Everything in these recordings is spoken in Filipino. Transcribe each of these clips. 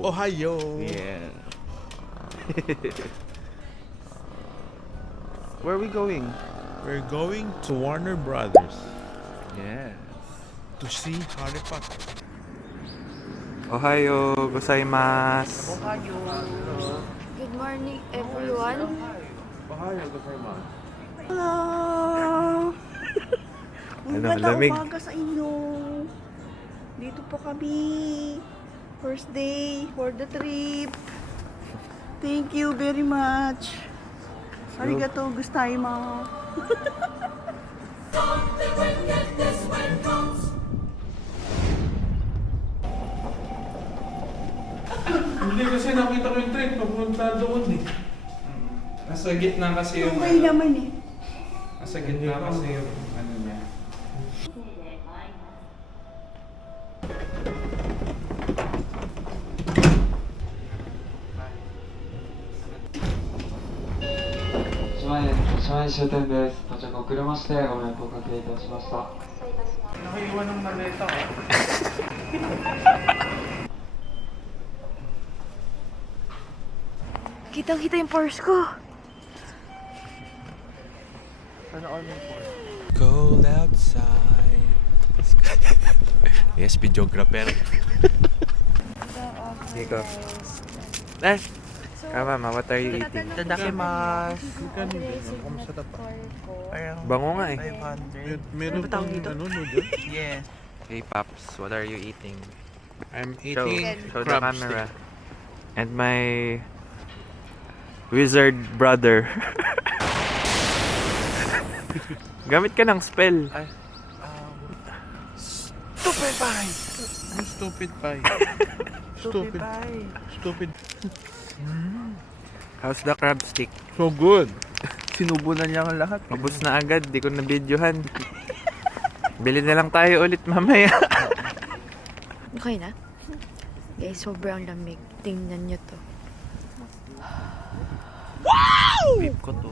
Ohio. Yeah. Where are we going? We're going to Warner Brothers Yes. to see Harry Potter. Ohayo gozaimasu. Good morning, everyone. Ohayo gozaimasu. Hello! Ano, Magandang lamig? umaga sa inyo. Dito po kami. First day for the trip. Thank you very much. Arigato gozaimasu. Hindi kasi nakita ko yung train papunta doon eh. Nasa gitna kasi yung Okay naman eh. nasa gitna kasi yung ano niya. Nakaiwan ng maleta ko. Kitang-kita yung purse ko. Cold outside. Yes, videographer. Nico. Mama, what are you eating? Tadakimasu. Bango nga eh. Meron pang ano noodle? Yes. Hey Pops, what are you eating? I'm Show, eating show the crab camera. stick. And my wizard brother. Gamit ka ng spell. Stupid pie! Ano stupid pie? Stupid. Stupid. How's the crab stick? So good. Sinubo na niya ang lahat. Mabos na agad, di ko na videohan. Bili na lang tayo ulit mamaya. Okay na? Guys, sobrang lamig. Tingnan nyo to. Beep ko to.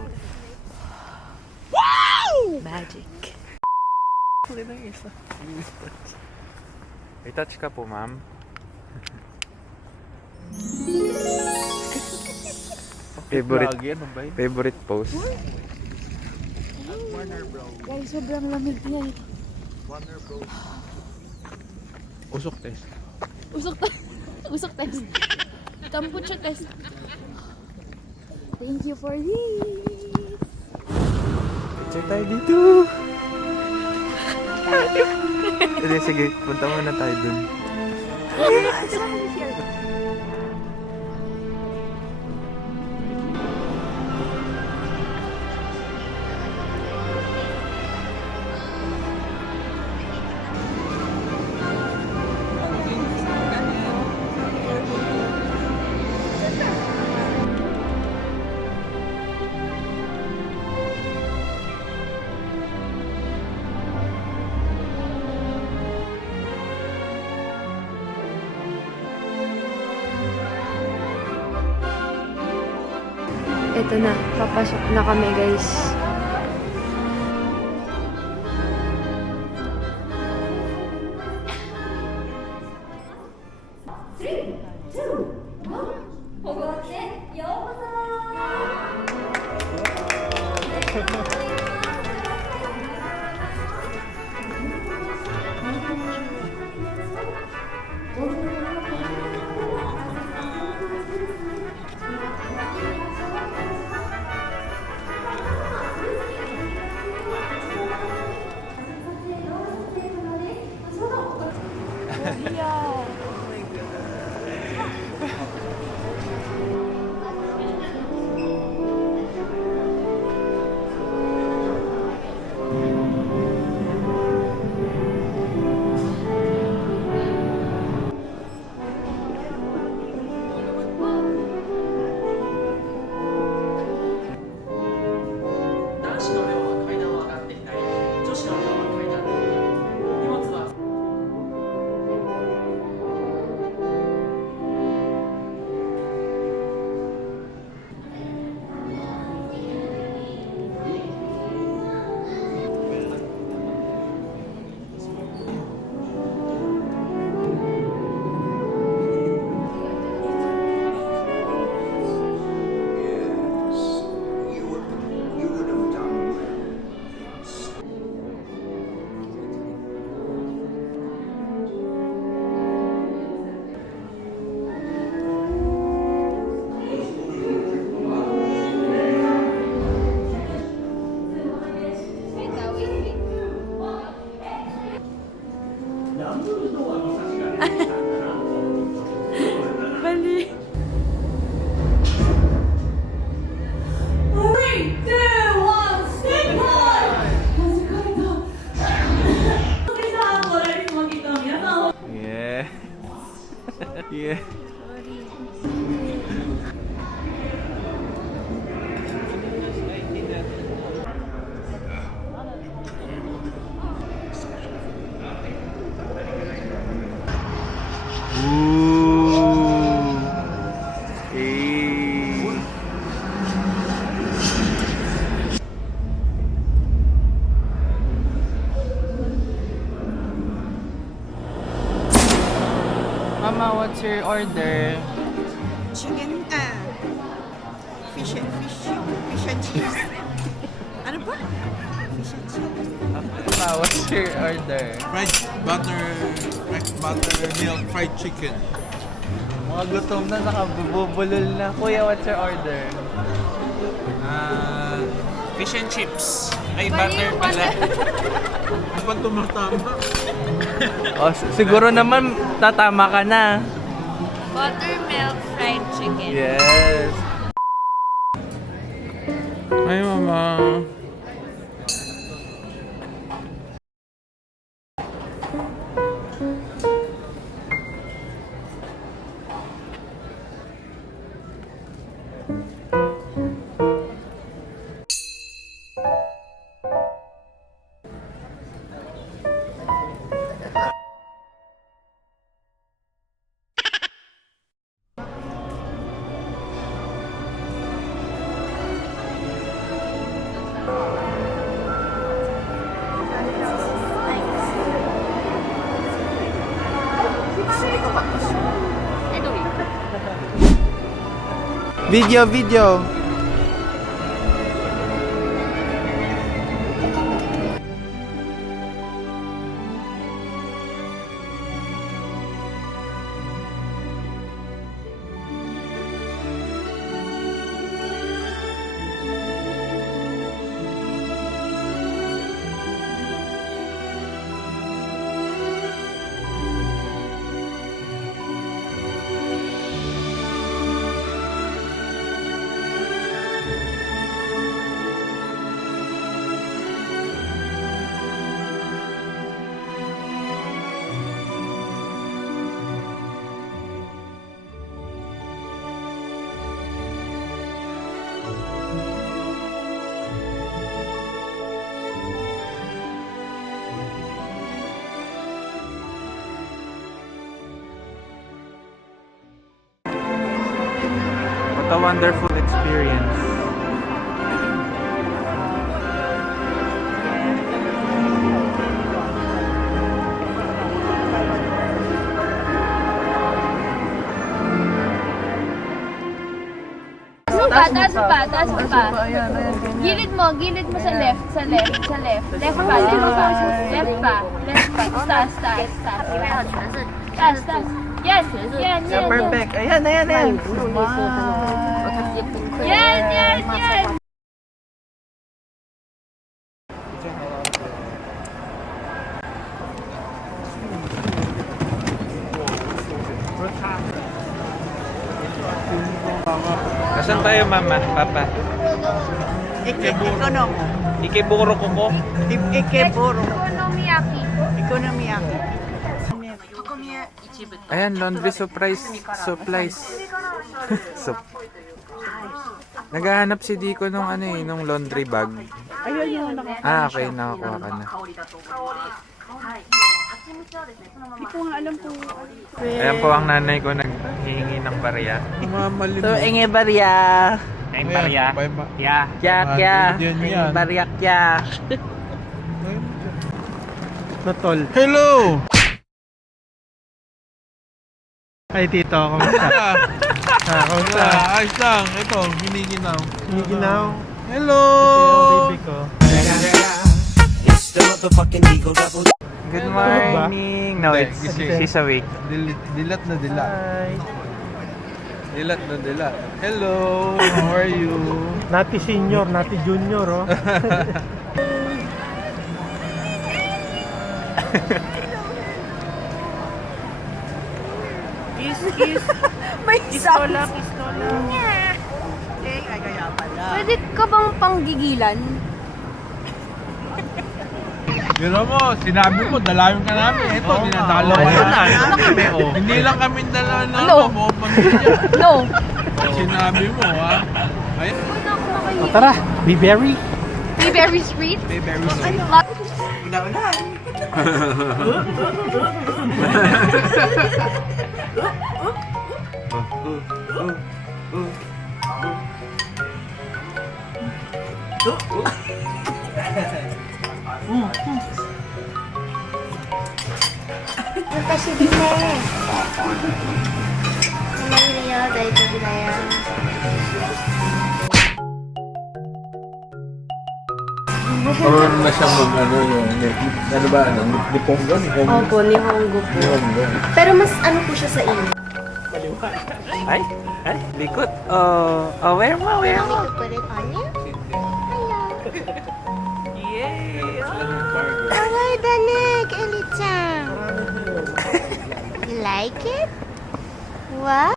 Magic. May touch ka po, ma'am. Favorite pose. Guys, sobrang lamig niya. Usok test. Usok test. Kampucho test. Thank you for this. Picture tayo dito. Sige, punta muna tayo dun. Ito na, papasok na kami guys. Bali. Yeah. Yeah. Ooh. Hey. Mama, what's your order? Chicken, fish and chips. Ano ba? Fish and chips. Mama, what's your order? Fried butter milk fried chicken. Mga gutom na, nakabubulol na. Kuya, what's your order? Fish and chips. Ay, butter pala. Kapag tumatama. Oh, siguro naman tatama ka na. Buttermilk fried chicken. Yes. Hi, Mama. Video. What a wonderful experience. Taas pa. Gilid mo sa left. Left pa. Taas. Yan. Perfect. Ayan. Yan. Nasaan tayo, Mama? Papa? Ekonomo. Ikeburo ko ko. Ikeburo. Okonomiyaki. Ekonomiyaki. Ayan, laundry supplies. Naghahanap si Dico nung nung laundry bag. Ayun yun. Okay, nakakuha ka na. Hindi ko nga alam kung... Ayan po ang nanay ko naghihingi ng barya. Mamalimit. So, inge barya. Ay, barya? Yeah. Kya. Yan. Barya kya. Natol. Hello! Ay, tito, kamusta? Kamusta? Ayos lang. Ito, hiniginaw. Ginaw. Hello! Baby ko. Good morning. No, Hindi, it's gising. she's awake. Dilat na dilat. Hi. Dilat na dilat. Hello! How are you? Nati senior, nati junior, oh. Kiss, kiss. May Pistola, pistola. Eh, ay kaya pala. Pwede ka bang panggigilan? Pero mo, sinabi mo, dalawin ka namin. Ito, dinadalawa Ano kami, oh. Hindi lang kami dalawa na No. mo, pamilya. No. Sinabi mo, ha? Ay, O tara, be very. Be very sweet. be very sweet. 다시 비네. 고맙네요, 나 이제 비나요. Marunong na siya mag, ano ba, Niponggo? Opo, Nihongo po. Pero mas ano po siya sa inyo? Ay, likot. Wear mo, wear mo. Want me to put it on you? Hello. Yeah. Kawaii Ellie-chan. You like it? What?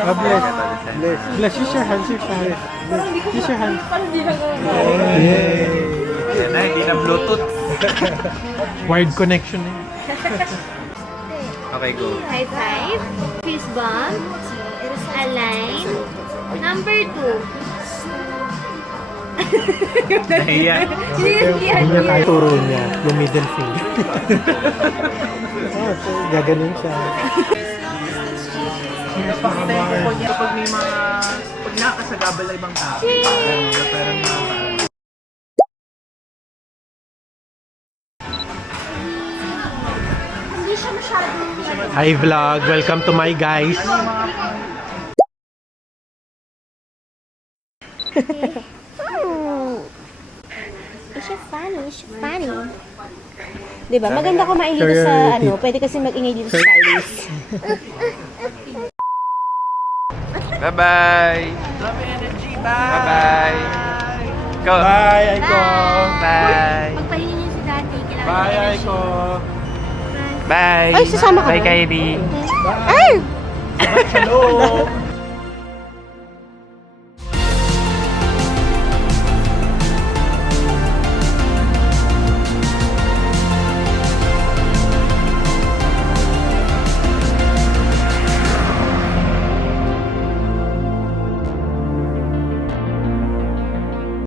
God bless. Bless. Bless. Use your hands. Use your hands. Bless. Use your hands. Yay. Yan na, hindi na Bluetooth. Wired connection eh. Okay, go. High five. Fist bump. Align. Number 2. Nahiya. Hindi niya kaya turo niya. Yung middle finger. Oh, so, gaganon siya. Pakitayin ko niya pag may mga, pag nakasagabal na ibang tao. Hindi siya masyadong... Hi vlog. Welcome to my guys. Is she funny? Is she funny? Diba? Maganda kumain dito sa ano. Pwede kasi mag-ingay dito sa stylist. Bye-bye. Love energy, bye! Bye-bye. Go. Bye, Aiko. Bye. Pagpahingi niyo si dati. Kailangan Bye, niya Aiko. Bye. Ay, sasama ka Bye, ba? Kylie. Ay! Hello.